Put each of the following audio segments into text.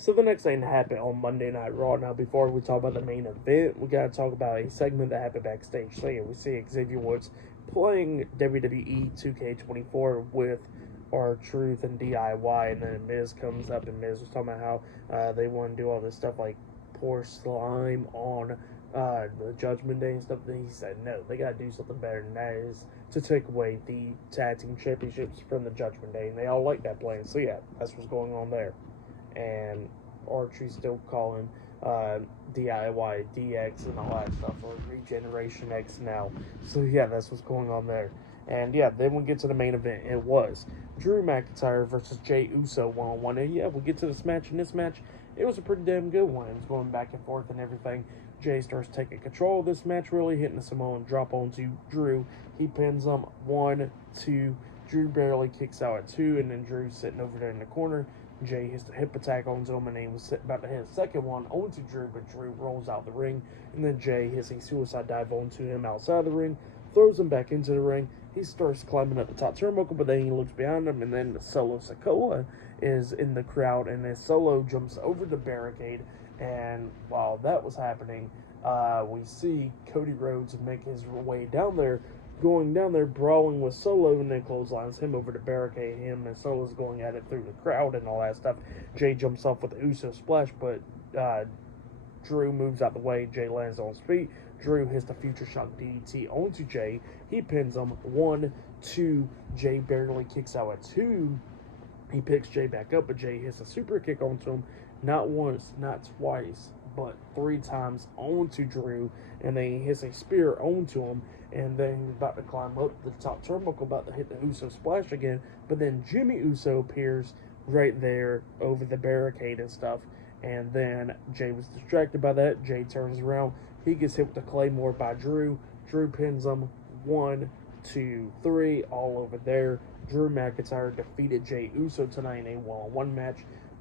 So the next thing that happened on Monday Night Raw. Now, before we talk about the main event, we gotta talk about a segment that happened backstage. So yeah, we see Xavier Woods playing WWE 2K24 with R-Truth and DIY, and then Miz comes up, and Miz was talking about how they want to do all this stuff like pour slime on the Judgment Day and stuff. Then he said no, they gotta do something better than that, is to take away the tag team championships from the Judgment Day, and they all like that plan. So yeah, that's what's going on there. And Archie's still calling DIY DX and all that stuff, or Regeneration X now. So yeah, that's what's going on there. And yeah, then we get to the main event. It was Drew McIntyre versus Jey Uso one-on-one. And yeah, we'll get to this match. And this match, it was a pretty damn good one. It was going back and forth and everything. Jey starts taking control of this match, really hitting the Samoan drop onto Drew. He pins him 1, 2. Drew barely kicks out at 2, and then Drew's sitting over there in the corner. Jey hits the hip attack onto him, and he was about to hit a second one onto Drew, but Drew rolls out the ring, and then Jey hits a suicide dive onto him outside the ring, throws him back into the ring. He starts climbing up the top turnbuckle, but then he looks behind him, and then Solo Sikoa is in the crowd, and then Solo jumps over the barricade, and while that was happening, we see Cody Rhodes make his way down there, going down there, brawling with Solo, and then clotheslines him over the barricade. Him and Solo's going at it through the crowd and all that stuff. Jey jumps off with the Uso splash, but Drew moves out the way. Jey lands on his feet. Drew hits the Future Shock DDT onto Jey. He pins him 1, 2. Jey barely kicks out at 2. He picks Jey back up, but Jey hits a super kick onto him. Not once, not twice, but 3 times onto Drew, and then he hits a spear onto him, and then he's about to climb up the top turnbuckle, about to hit the Uso splash again, but then Jimmy Uso appears right there over the barricade and stuff, and then Jey was distracted by that. Jey turns around, he gets hit with the Claymore by Drew. Drew pins him 1, 2, 3, all over there. Drew McIntyre defeated Jey Uso tonight in a one-on-one match.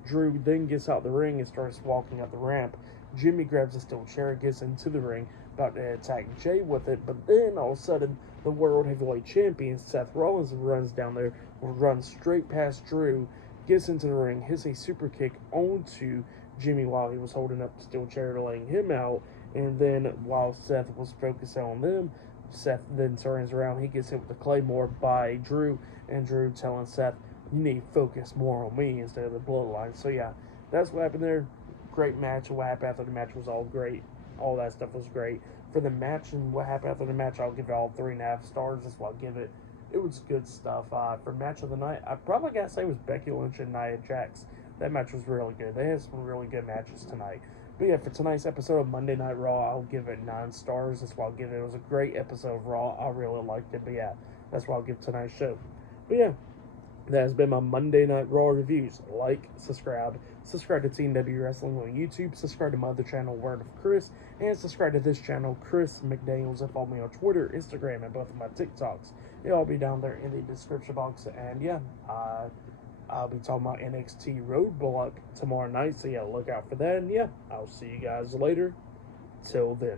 Drew then gets out the ring and starts walking up the ramp. Jimmy grabs a steel chair, gets into the ring, about to attack Jey with it, but then all of a sudden, the World Heavyweight Champion, Seth Rollins, runs down there, runs straight past Drew, gets into the ring, hits a super kick onto Jimmy while he was holding up the steel chair, laying him out, and then while Seth was focused on them, Seth then turns around, he gets hit with the Claymore by Drew, and Drew telling Seth, you need to focus more on me instead of the bloodline. So yeah, that's what happened there. Great match. What happened after the match was all great. All that stuff was great. For the match and what happened after the match, I'll give it all 3.5 stars. That's what I'll give it. It was good stuff. For match of the night, I probably gotta say it was Becky Lynch and Nia Jax. That match was really good. They had some really good matches tonight. But yeah, for tonight's episode of Monday Night Raw, I'll give it 9 stars. That's what I'll give it. It was a great episode of Raw. I really liked it. But yeah, that's what I'll give tonight's show. But yeah, that has been my Monday Night Raw reviews. Like, subscribe to Team W Wrestling on YouTube, subscribe to my other channel, Word of Chris, and subscribe to this channel, Chris McDaniels, and follow me on Twitter, Instagram, and both of my TikToks. It'll all be down there in the description box. And yeah, I'll be talking about NXT Roadblock tomorrow night, so yeah, look out for that. And yeah, I'll see you guys later. Till then.